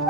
Oi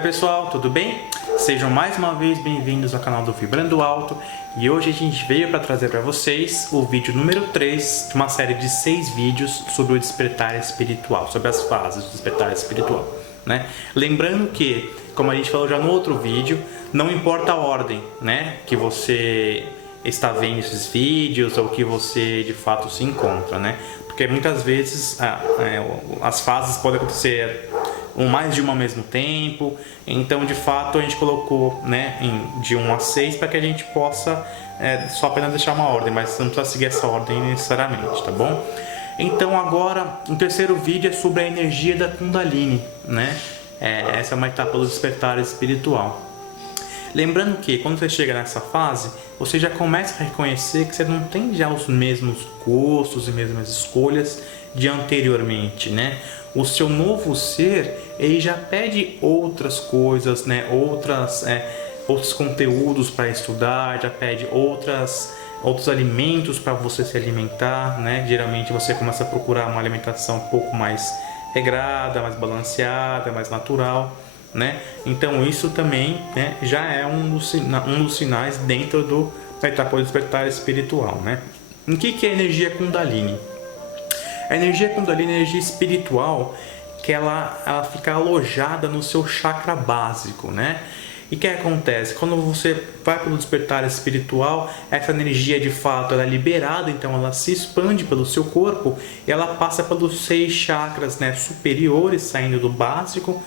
pessoal, tudo bem? Sejam mais uma vez bem-vindos ao canal do Vibrando Alto e hoje a gente veio para trazer para vocês o vídeo número 3 de uma série de 6 vídeos sobre o despertar espiritual, sobre as fases do despertar espiritual, né? Lembrando que, como a gente falou já no outro vídeo, não importa a ordem, né, que você está vendo esses vídeos ou que você de fato se encontra, né? Porque muitas vezes as fases podem acontecer mais de uma ao mesmo tempo, então de fato a gente colocou, né, de 1 a 6 para que a gente possa só apenas deixar uma ordem, mas não precisa seguir essa ordem necessariamente, tá bom? Então agora, o terceiro vídeo é sobre a energia da Kundalini, né? Essa é uma etapa do despertar espiritual. Lembrando que quando você chega nessa fase, você já começa a reconhecer que você não tem já os mesmos gostos e mesmas escolhas de anteriormente, né? O seu novo ser, ele já pede outras coisas, né? Outros conteúdos para estudar, já pede outros alimentos para você se alimentar, né? Geralmente você começa a procurar uma alimentação um pouco mais regrada, mais balanceada, mais natural, né? Então isso também, né, já é um dos sinais dentro da etapa do despertar espiritual, né? O que é a energia Kundalini? A energia Kundalini é a energia espiritual que ela fica alojada no seu chakra básico, né? E o que acontece? Quando você vai para o despertar espiritual, essa energia de fato ela é liberada, então ela se expande pelo seu corpo e ela passa pelos 6 chakras, né, superiores, saindo do básico,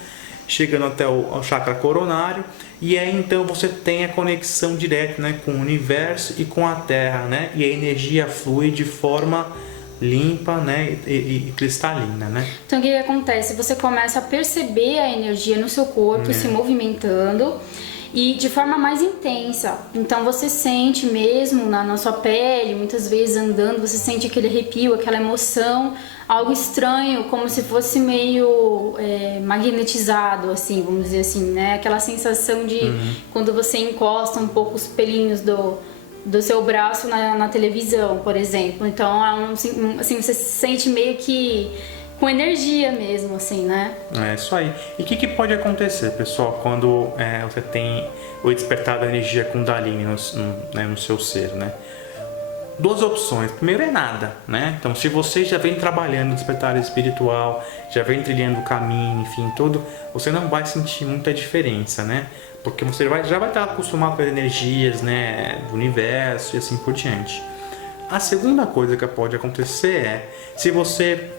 chegando até o chakra coronário, e aí então você tem a conexão direta, né, com o universo e com a Terra, né? E a energia flui de forma limpa, né, e cristalina, né? Então o que acontece? Você começa a perceber a energia no seu corpo se movimentando e de forma mais intensa. Então você sente mesmo na sua pele, muitas vezes andando, você sente aquele arrepio, aquela emoção, algo estranho, como se fosse meio magnetizado, assim, vamos dizer assim, né? Aquela sensação de quando você encosta um pouco os pelinhos do seu braço na televisão, por exemplo. Então, assim, você se sente meio que com energia mesmo, assim, né? É isso aí. E o que pode acontecer, pessoal, quando você tem o despertar da energia Kundalini no seu ser, né? 2 opções. Primeiro é nada, né? Então, se você já vem trabalhando no despertar espiritual, já vem trilhando o caminho, enfim, tudo, você não vai sentir muita diferença, né? Porque você já vai estar acostumado com as energias, né, do universo e assim por diante. A segunda coisa que pode acontecer é, se você,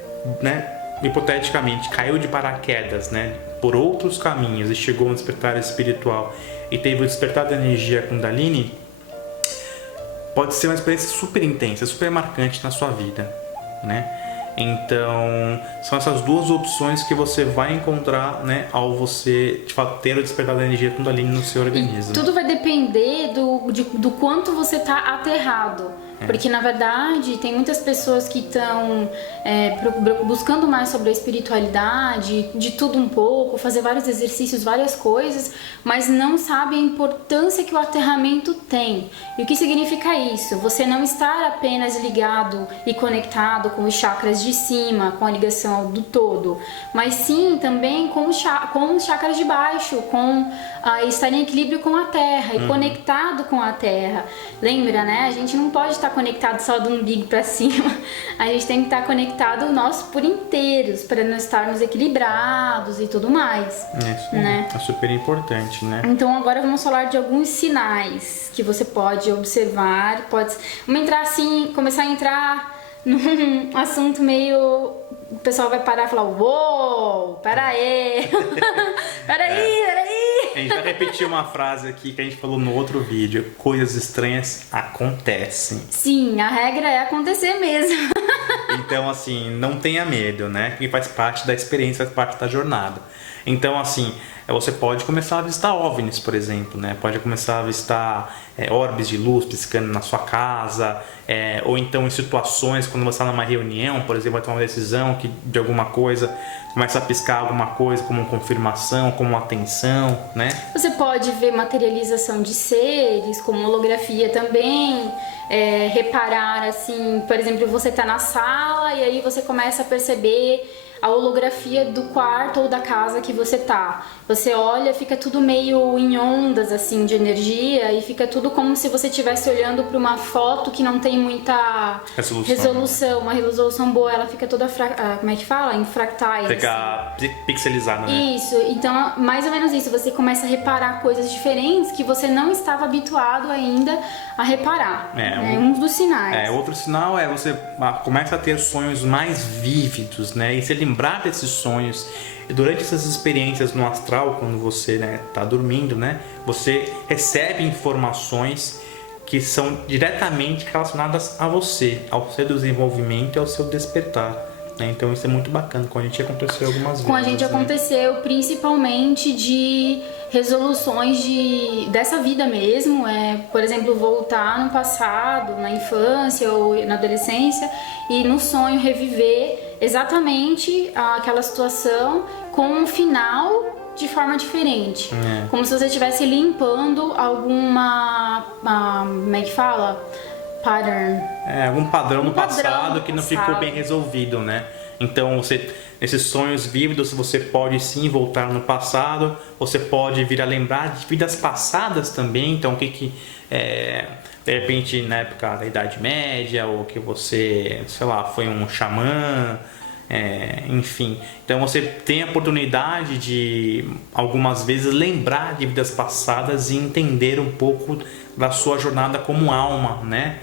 né, hipoteticamente caiu de paraquedas, né, por outros caminhos e chegou no despertar espiritual e teve o despertar da energia Kundalini, pode ser uma experiência super intensa, super marcante na sua vida, né? Então, são essas 2 opções que você vai encontrar, né, ao você, de fato, ter o despertar da energia Kundalini no seu organismo. E tudo vai depender do quanto você está aterrado. Porque, na verdade, tem muitas pessoas que estão buscando mais sobre a espiritualidade, de tudo um pouco, fazer vários exercícios, várias coisas, mas não sabem a importância que o aterramento tem. E o que significa isso? Você não estar apenas ligado e conectado com os chakras de cima, com a ligação do todo, mas sim também com os chakras de baixo, com estar em equilíbrio com a Terra e conectado com a Terra. Lembra, né? A gente não pode estar conectado só do umbigo para cima, a gente tem que estar conectado nós por inteiros, para nós estarmos equilibrados e tudo mais. Isso, né? É super importante, né? Então agora vamos falar de alguns sinais que você pode observar, vamos entrar assim, começar a entrar num assunto meio... O pessoal vai parar e falar, uou, peraí, peraí. A gente vai repetir uma frase aqui que a gente falou no outro vídeo. Coisas estranhas acontecem. Sim, a regra é acontecer mesmo. Então, assim, não tenha medo, né? Que faz parte da experiência, faz parte da jornada. Então, assim, você pode começar a avistar OVNIs, por exemplo, né? Pode começar a avistar orbes de luz piscando na sua casa, ou então em situações, quando você está numa reunião, por exemplo, vai tomar uma decisão de alguma coisa, começa a piscar alguma coisa como confirmação, como atenção, né? Você pode ver materialização de seres, como holografia também, reparar assim, por exemplo, você tá na sala e aí você começa a perceber a holografia do quarto ou da casa que você tá. Você olha, fica tudo meio em ondas assim de energia e fica tudo como se você estivesse olhando para uma foto que não tem muita resolução, uma resolução boa, ela fica toda como é que fala? Em fractais. Fica assim, pixelizada, né? Isso, então mais ou menos isso, você começa a reparar coisas diferentes que você não estava habituado ainda a reparar. É um dos sinais. Outro sinal é você começa a ter sonhos mais vívidos, né? E se lembrar desses sonhos. E durante essas experiências no astral, quando você tá dormindo, né? Você recebe informações que são diretamente relacionadas a você, ao seu desenvolvimento e ao seu despertar. Então isso é muito bacana. Com a gente aconteceu algumas vezes. Com a gente aconteceu principalmente de resoluções dessa vida mesmo, por exemplo, voltar no passado, na infância ou na adolescência e no sonho reviver exatamente aquela situação com um final de forma diferente. Como se você estivesse limpando alguma, como é que fala? Pattern. Algum padrão no passado que não ficou bem resolvido, né? Então, esses sonhos vívidos, você pode sim voltar no passado, você pode vir a lembrar de vidas passadas também. Então, de repente, na época da Idade Média, ou que você, sei lá, foi um xamã, enfim. Então, você tem a oportunidade de, algumas vezes, lembrar de vidas passadas e entender um pouco da sua jornada como alma, né?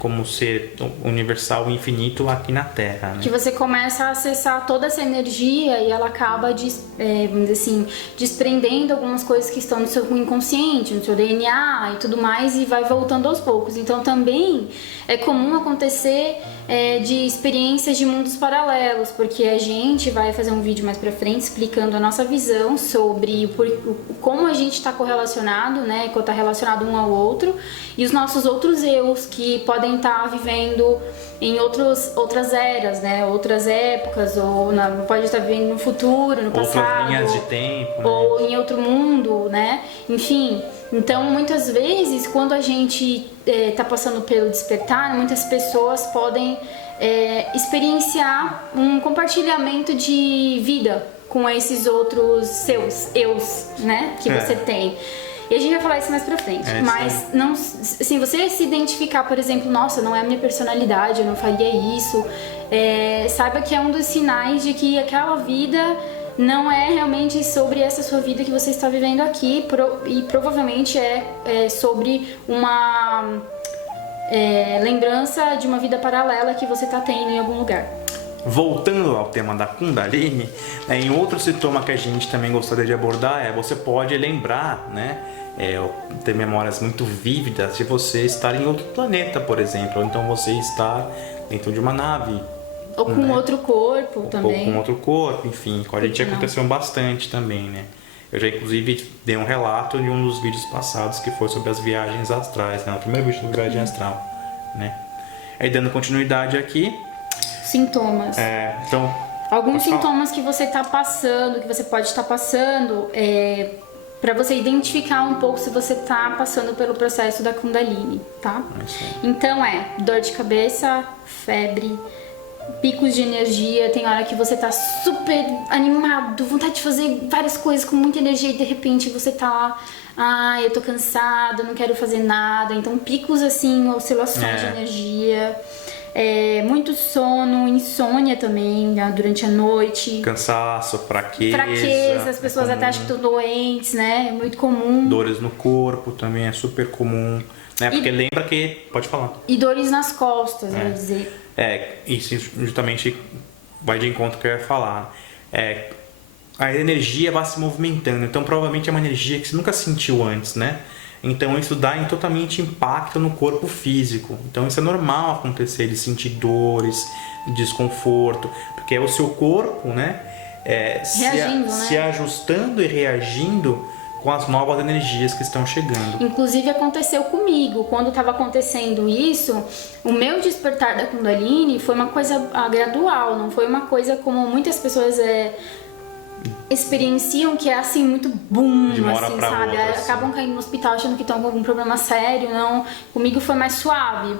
Como ser universal e infinito aqui na Terra, né? Que você começa a acessar toda essa energia e ela acaba, vamos dizer assim, desprendendo algumas coisas que estão no seu inconsciente, no seu DNA e tudo mais, e vai voltando aos poucos. Então também é comum acontecer de experiências de mundos paralelos, porque a gente vai fazer um vídeo mais pra frente explicando a nossa visão sobre como a gente está correlacionado, né? Como está relacionado um ao outro, e os nossos outros eus que podem estar vivendo em outras eras, né? Outras épocas, ou pode estar vivendo no futuro, no passado, outras linhas de tempo, ou em outro mundo, né? Enfim, então muitas vezes quando a gente está passando pelo despertar, muitas pessoas podem experienciar um compartilhamento de vida com esses outros seus eus, né? Que você tem. E a gente vai falar isso mais pra frente. Mas não, assim, você se identificar, por exemplo, nossa, não é a minha personalidade, eu não faria isso. Saiba que é um dos sinais de que aquela vida não é realmente sobre essa sua vida que você está vivendo aqui, e provavelmente é sobre uma lembrança de uma vida paralela que você está tendo em algum lugar. Voltando ao tema da Kundalini, em outro sintoma que a gente também gostaria de abordar você pode lembrar, né, ter memórias muito vívidas de você estar em outro planeta, por exemplo, ou então você estar dentro de uma nave. Ou com outro corpo também. Ou com outro corpo, enfim, com a gente aconteceu bastante também, né. Eu já inclusive dei um relato de um dos vídeos passados que foi sobre as viagens astrais, né, o primeiro vídeo sobre viagem astral, né. Aí dando continuidade aqui, sintomas. Então, alguns sintomas que você está passando, que você pode estar passando, para você identificar um pouco se você está passando pelo processo da Kundalini, tá? Então dor de cabeça, febre, picos de energia, tem hora que você tá super animado, vontade de fazer várias coisas com muita energia e de repente você tá lá, eu tô cansado, não quero fazer nada. Então picos assim, oscilações de energia. Muito sono, insônia também, durante a noite. Cansaço, fraqueza. As pessoas até acham que estão doentes, né? É muito comum. Dores no corpo também é super comum, né? Porque lembra que... Pode falar. E dores nas costas, eu ia dizer. Isso justamente vai de encontro que eu ia falar. A energia vai se movimentando, então provavelmente é uma energia que você nunca sentiu antes, né? Então isso dá totalmente impacto no corpo físico. Então isso é normal acontecer, de sentir dores, desconforto, porque é o seu corpo, né? Se ajustando e reagindo com as novas energias que estão chegando. Inclusive aconteceu comigo, quando estava acontecendo isso, o meu despertar da Kundalini foi uma coisa gradual, não foi uma coisa como muitas pessoas experienciam, que é assim, muito boom, de uma hora assim, pra sabe? outra, assim. Acabam caindo no hospital achando que estão com algum problema sério, não. Comigo foi mais suave.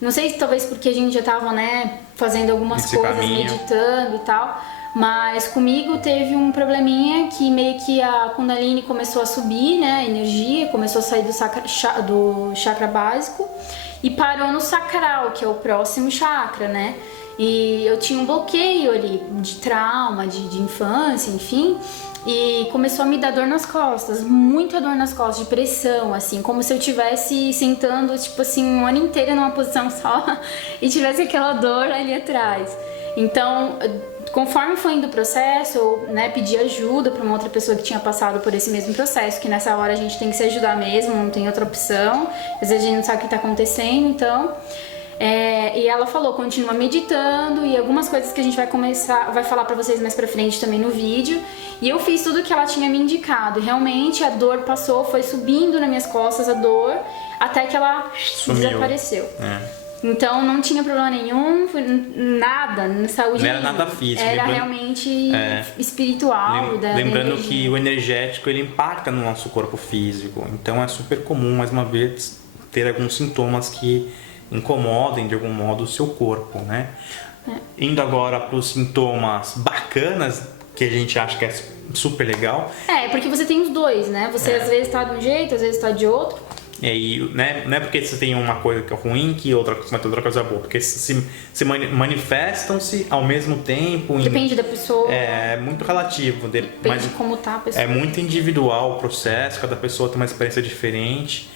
Não sei se talvez porque a gente já tava, né, fazendo algumas Esse coisas, caminho. meditando e tal. Mas comigo teve um probleminha que meio que a Kundalini começou a subir, né, a energia, começou a sair do chakra básico e parou no sacral, que é o próximo chakra, né? E eu tinha um bloqueio ali de trauma, de infância, enfim, e começou a me dar dor nas costas, muita dor nas costas, de pressão, assim, como se eu estivesse sentando, tipo assim, um ano inteiro numa posição só e tivesse aquela dor ali atrás. Então, conforme foi indo o processo, eu, né, pedi ajuda para uma outra pessoa que tinha passado por esse mesmo processo, que nessa hora a gente tem que se ajudar mesmo, não tem outra opção, às vezes a gente não sabe o que está acontecendo, então... e ela falou, continua meditando, e algumas coisas que a gente vai falar pra vocês mais pra frente também no vídeo. E eu fiz tudo que ela tinha me indicado. Realmente a dor passou, foi subindo nas minhas costas a dor, até que ela desapareceu. Então não tinha problema nenhum, nada, na saúde. Não era nada físico. Era realmente espiritual. Lembrando que o energético ele impacta no nosso corpo físico. Então é super comum, mais uma vez, ter alguns sintomas que incomodem de algum modo o seu corpo, né? Indo agora para os sintomas bacanas, que a gente acha que é super legal. Porque você tem os dois, né? Você às vezes tá de um jeito, às vezes tá de outro. E né, não é porque você tem uma coisa que é ruim que outra coisa boa, porque se manifestam-se ao mesmo tempo. Depende da pessoa. É muito relativo. Depende de como tá a pessoa. É muito individual o processo, cada pessoa tem uma experiência diferente.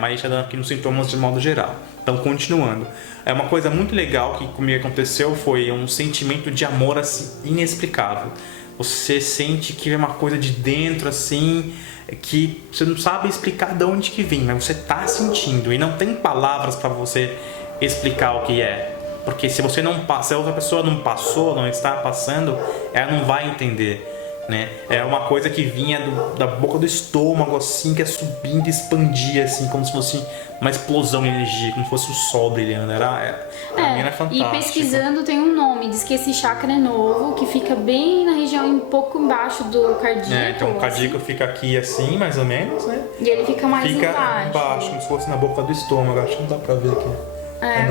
Mas a gente está dando aqui nos sintomas de modo geral. Então, continuando. Uma coisa muito legal que comigo aconteceu foi um sentimento de amor assim, inexplicável. Você sente que é uma coisa de dentro assim, que você não sabe explicar de onde que vem, mas você está sentindo e não tem palavras para você explicar o que é. Porque se você não passa, se a outra pessoa não passou, não está passando, ela não vai entender. Né? É uma coisa que vinha da boca do estômago, assim, que é subindo e expandia, assim, como se fosse uma explosão de energia, como se fosse o sol brilhando. Era fantástico. E pesquisando tem um nome, diz que esse chakra é novo, que fica bem na região, um pouco embaixo do cardíaco. Então o cardíaco assim. Fica aqui assim, mais ou menos, né? E ele fica mais embaixo, como se fosse na boca do estômago. Acho que não dá pra ver aqui.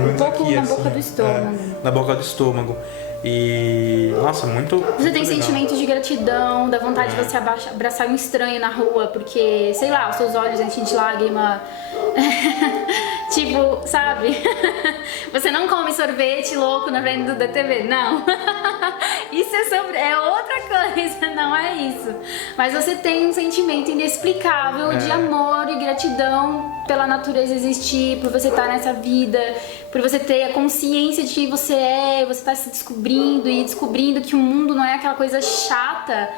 Um pouco aqui, na assim, boca do estômago. Na boca do estômago. E, nossa, muito. Você tem sentimento de gratidão, da vontade de você abraçar um estranho na rua, porque, sei lá, os seus olhos enchem de lágrima. Tipo, sabe? Você não come sorvete louco na frente da TV, não. Isso é outra coisa, não é isso. Mas você tem um sentimento inexplicável de amor e gratidão pela natureza existir, por você estar nessa vida, por você ter a consciência de quem você é, você estar se descobrindo e descobrindo que o mundo não é aquela coisa chata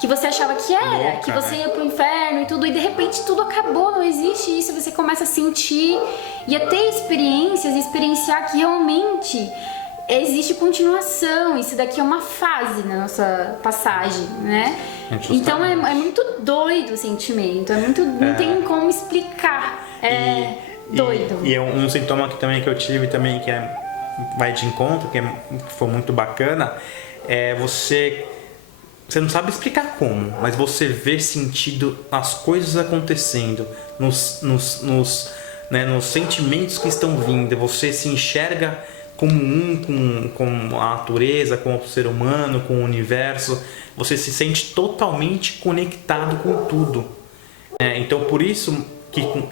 que você achava que era, louca, que você ia pro inferno e tudo, e de repente tudo acabou, não existe isso, você começa a sentir e a ter experiências, experienciar que realmente existe continuação, isso daqui é uma fase na nossa passagem, né? Então é muito doido o sentimento, não tem como explicar, doido. E um sintoma que eu tive também, que vai de encontro, que foi muito bacana, é você não sabe explicar como, mas você vê sentido nas coisas acontecendo, nos sentimentos que estão vindo, você se enxerga como com a natureza, com o ser humano, com o universo, você se sente totalmente conectado com tudo. Então por isso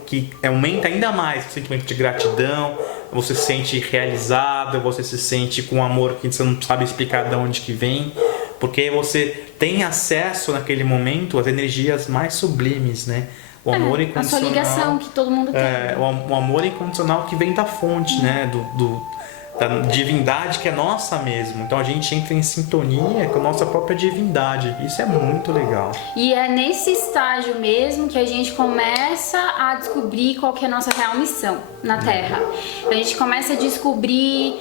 que aumenta ainda mais o sentimento de gratidão, você se sente realizado, você se sente com amor que você não sabe explicar de onde que vem, porque você tem acesso naquele momento às energias mais sublimes, né? O amor incondicional. A sua ligação que todo mundo tem. O amor incondicional que vem da fonte, né? Da divindade que é nossa mesmo. Então a gente entra em sintonia com a nossa própria divindade. Isso é muito legal. E é nesse estágio mesmo que a gente começa a descobrir qual que é a nossa real missão na Terra. A gente começa a descobrir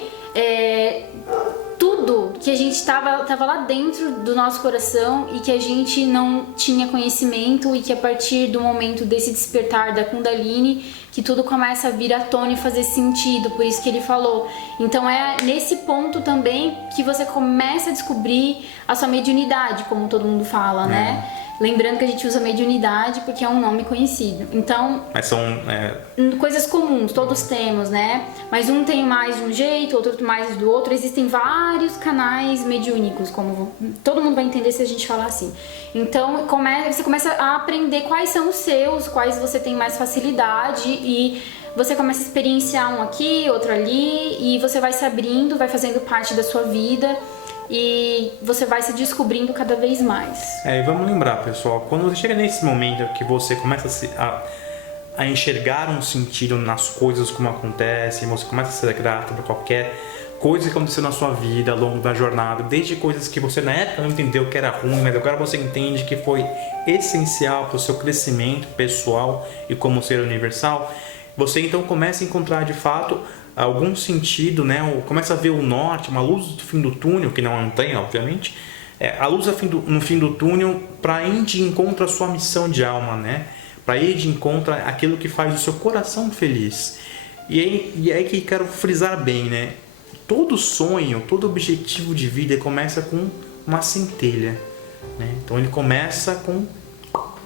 tudo que a gente tava lá dentro do nosso coração e que a gente não tinha conhecimento, e que a partir do momento desse despertar da Kundalini, que tudo começa a vir à tona e fazer sentido, por isso que ele falou. Então é nesse ponto também que você começa a descobrir a sua mediunidade, como todo mundo fala, né? Lembrando que a gente usa mediunidade porque é um nome conhecido. Então, mas são coisas comuns, todos temos, né? Mas um tem mais de um jeito, outro mais do outro. Existem vários canais mediúnicos, como todo mundo vai entender se a gente falar assim. Então, você começa a aprender quais são os seus, quais você tem mais facilidade, e você começa a experienciar um aqui, outro ali, e você vai se abrindo, vai fazendo parte da sua vida. E você vai se descobrindo cada vez mais. E vamos lembrar, pessoal, quando você chega nesse momento que você começa a enxergar um sentido nas coisas como acontecem, você começa a ser grato por qualquer coisa que aconteceu na sua vida ao longo da jornada, desde coisas que você na época não entendeu que era ruim, mas agora você entende que foi essencial para o seu crescimento pessoal e como ser universal, você então começa a encontrar de fato algum sentido, né? Começa a ver o norte, uma luz do fim do túnel, que não tem, obviamente, a luz no fim do túnel para ir de encontro à sua missão de alma, né? Para ir de encontro àquilo que faz o seu coração feliz. E aí que quero frisar bem, né? Todo sonho, todo objetivo de vida começa com uma centelha, né? Então ele começa com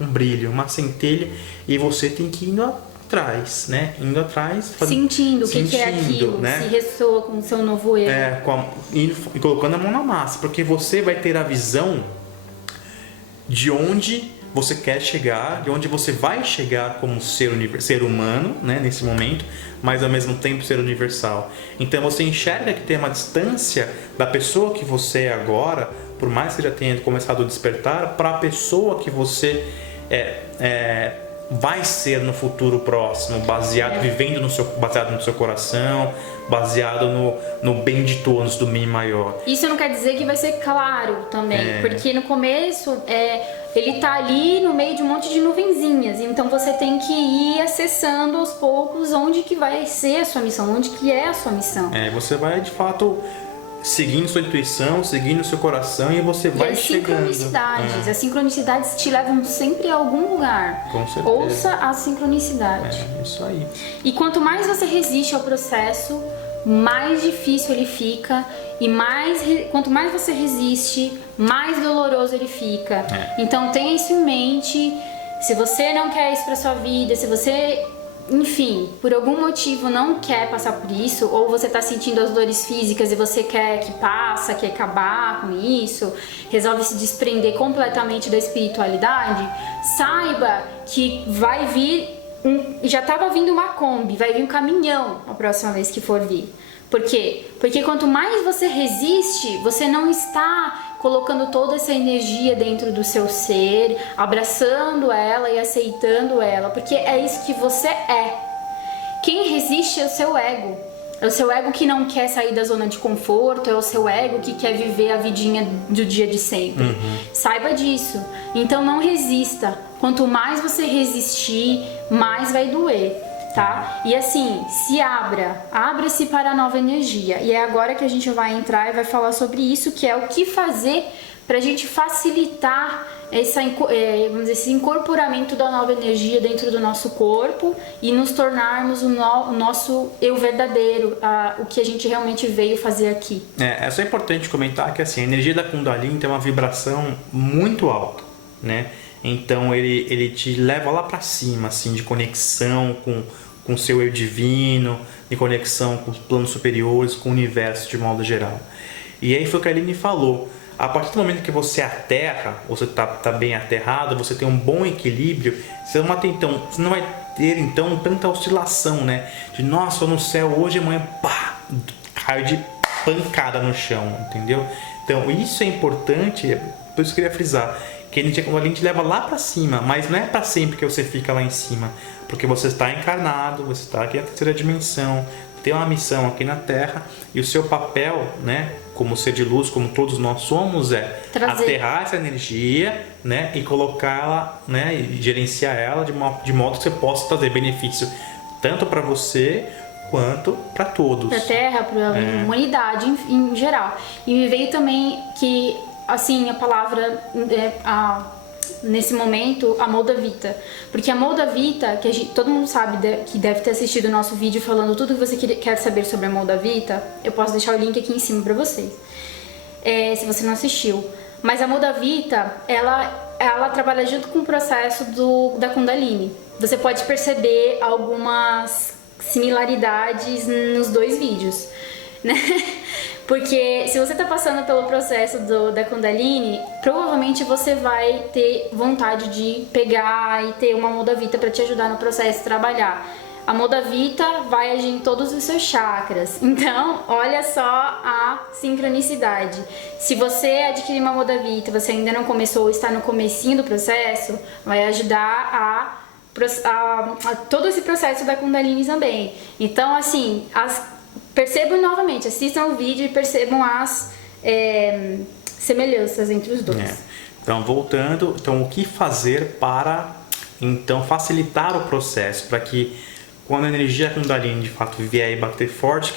um brilho, uma centelha, e você tem que ir atrás, né? Indo atrás, sentindo o que é aquilo, né? Se ressoa com o seu novo eu. E colocando a mão na massa, porque você vai ter a visão de onde você quer chegar, de onde você vai chegar como ser humano, né? Nesse momento, mas ao mesmo tempo ser universal. Então você enxerga que tem uma distância da pessoa que você é agora, por mais que já tenha começado a despertar, para a pessoa que você vai ser no futuro próximo, baseado no seu coração, baseado no bem de todos, do bem maior. Isso não quer dizer que vai ser claro também, porque no começo ele tá ali no meio de um monte de nuvenzinhas, então você tem que ir acessando aos poucos onde que vai ser a sua missão, onde que é a sua missão. Você vai de fato seguindo sua intuição, seguindo seu coração, e você vai chegando. As sincronicidades te levam sempre a algum lugar. Com certeza. Ouça a sincronicidade. Isso aí. E quanto mais você resiste ao processo, mais difícil ele fica, e quanto mais você resiste, mais doloroso ele fica. Então tenha isso em mente. Se você não quer isso pra sua vida, se você, enfim, por algum motivo não quer passar por isso, ou você tá sentindo as dores físicas e você quer que quer acabar com isso, resolve se desprender completamente da espiritualidade, saiba que vai vir já tava vindo uma Kombi, vai vir um caminhão a próxima vez que for vir. Por quê? Porque quanto mais você resiste, você não está colocando toda essa energia dentro do seu ser, abraçando ela e aceitando ela, porque é isso que você é. Quem resiste é o seu ego. É o seu ego que não quer sair da zona de conforto, é o seu ego que quer viver a vidinha do dia de sempre. Saiba disso. Então não resista. Quanto mais você resistir, mais vai doer. Tá? E assim, abra-se para a nova energia. E é agora que a gente vai entrar e vai falar sobre isso, que é o que fazer para a gente facilitar esse incorporamento da nova energia dentro do nosso corpo e nos tornarmos o nosso eu verdadeiro, o que a gente realmente veio fazer aqui. É só importante comentar que assim, a energia da Kundalini tem uma vibração muito alta, né? Então ele te leva lá para cima, assim, de conexão com o seu eu divino, de conexão com os planos superiores, com o universo de modo geral. E aí foi o que a Aline falou. A partir do momento que você aterra, você tá bem aterrado, você tem um bom equilíbrio, você não vai ter então tanta oscilação, né? De nossa, eu no céu hoje, amanhã, pá, caio de pancada no chão, entendeu? Então isso é importante, por isso que eu queria frisar, que a gente leva lá pra cima, mas não é pra sempre que você fica lá em cima, porque você está encarnado, você está aqui na terceira dimensão, tem uma missão aqui na Terra, e o seu papel, né, como ser de luz, como todos nós somos, aterrar essa energia, né, e colocá-la, né, e gerenciar ela de modo que você possa trazer benefício tanto para você quanto para todos. Para a Terra, para a humanidade em geral. E me veio também que, assim, a palavra nesse momento, a Moldavita. Porque a Moldavita, que todo mundo sabe que deve ter assistido o nosso vídeo falando tudo que você quer saber sobre a Moldavita, eu posso deixar o link aqui em cima para vocês, se você não assistiu. Mas a Moldavita, ela trabalha junto com o processo da Kundalini. Você pode perceber algumas similaridades nos dois vídeos, né? Porque se você está passando pelo processo da Kundalini, provavelmente você vai ter vontade de pegar e ter uma Moldavita para te ajudar no processo de trabalhar. A Moldavita vai agir em todos os seus chakras. Então, olha só a sincronicidade. Se você adquirir uma Moldavita, você ainda não começou ou está no comecinho do processo, vai ajudar a todo esse processo da Kundalini também. Então, assim, percebam novamente, assistam o vídeo e percebam as semelhanças entre os dois. Então, voltando, o que fazer para facilitar o processo, para que quando a energia Kundalini de fato vier e bater forte,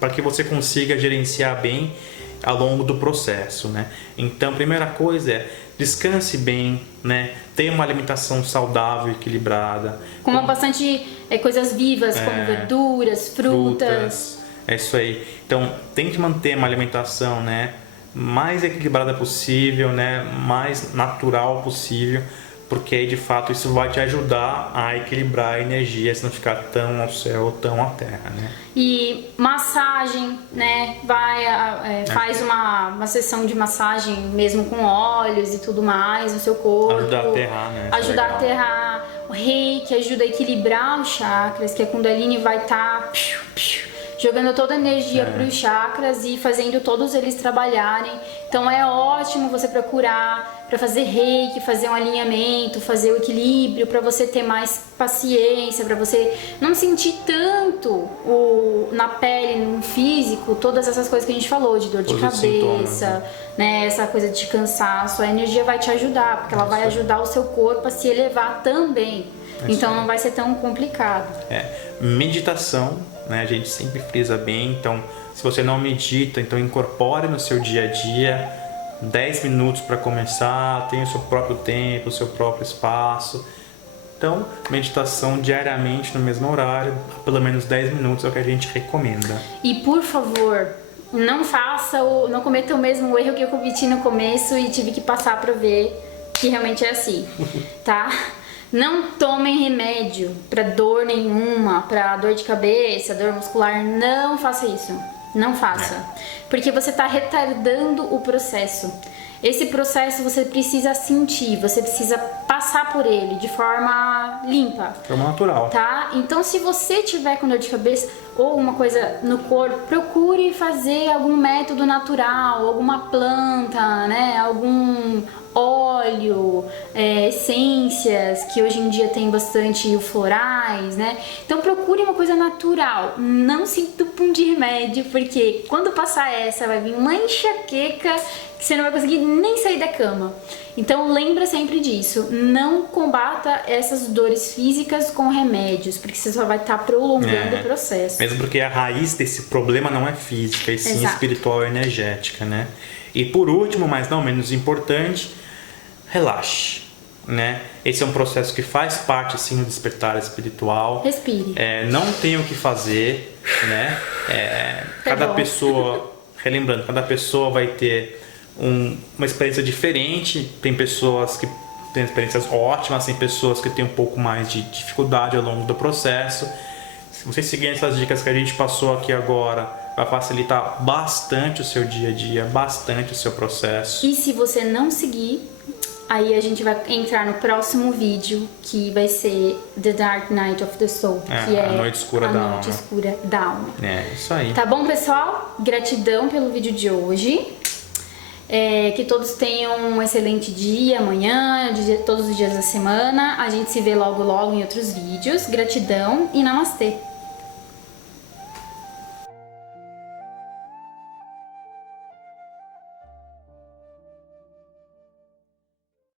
para que você consiga gerenciar bem ao longo do processo, né? Então, a primeira coisa é descanse bem, né? Tenha uma alimentação saudável, equilibrada. Coma bastante coisas vivas, como verduras, frutas. É isso aí. Então, tente manter uma alimentação, né, mais equilibrada possível, né, mais natural possível, porque aí de fato isso vai te ajudar a equilibrar a energia, se não ficar tão ao céu ou tão à terra, né? E massagem, né? Faz uma sessão de massagem mesmo com óleos e tudo mais no seu corpo. Ajudar a aterrar, né? Ajudar a aterrar. O reiki ajuda a equilibrar os chakras, que a Kundalini vai estar jogando toda a energia para os chakras e fazendo todos eles trabalharem. Então é ótimo você procurar para fazer reiki, fazer um alinhamento, fazer o equilíbrio, para você ter mais paciência, para você não sentir tanto na pele, no físico, todas essas coisas que a gente falou, de dor de cabeça, né? Essa coisa de cansaço. A energia vai te ajudar, porque ela vai ajudar o seu corpo a se elevar também. Então não vai ser tão complicado. Meditação, né? A gente sempre frisa bem. Então, se você não medita, então incorpore no seu dia a dia 10 minutos para começar, tenha o seu próprio tempo, o seu próprio espaço. Então, meditação diariamente no mesmo horário, pelo menos 10 minutos é o que a gente recomenda. E por favor, não cometa o mesmo erro que eu cometi no começo e tive que passar para ver que realmente é assim, tá? Não tomem remédio para dor nenhuma, para dor de cabeça, dor muscular. Não faça isso. Não faça. Porque você está retardando o processo. Esse processo você precisa sentir, você precisa passar por ele de forma limpa. De forma natural. Tá? Então, se você tiver com dor de cabeça ou alguma coisa no corpo, procure fazer algum método natural, alguma planta, né? Algum óleo, essências, que hoje em dia tem bastante florais, né? Então procure uma coisa natural, não se entupam de remédio, porque quando passar essa vai vir uma enxaqueca que você não vai conseguir nem sair da cama. Então lembra sempre disso, não combata essas dores físicas com remédios, porque você só vai estar prolongando o processo. Mesmo porque a raiz desse problema não é física, e sim espiritual e energética, né? E por último, mas não menos importante, relaxe, né? Esse é um processo que faz parte, sim, do despertar espiritual. Respire. Não tem o que fazer, né? Cada pessoa, relembrando, cada pessoa vai ter uma experiência diferente. Tem pessoas que têm experiências ótimas, tem pessoas que têm um pouco mais de dificuldade ao longo do processo. Se vocês seguirem essas dicas que a gente passou aqui agora, vai facilitar bastante o seu dia a dia, bastante o seu processo. E se você não seguir, aí a gente vai entrar no próximo vídeo, que vai ser The Dark Night of the Soul, que é a noite escura da alma. Isso aí. Tá bom, pessoal? Gratidão pelo vídeo de hoje. Que todos tenham um excelente dia, amanhã, todos os dias da semana. A gente se vê logo logo em outros vídeos. Gratidão e namastê!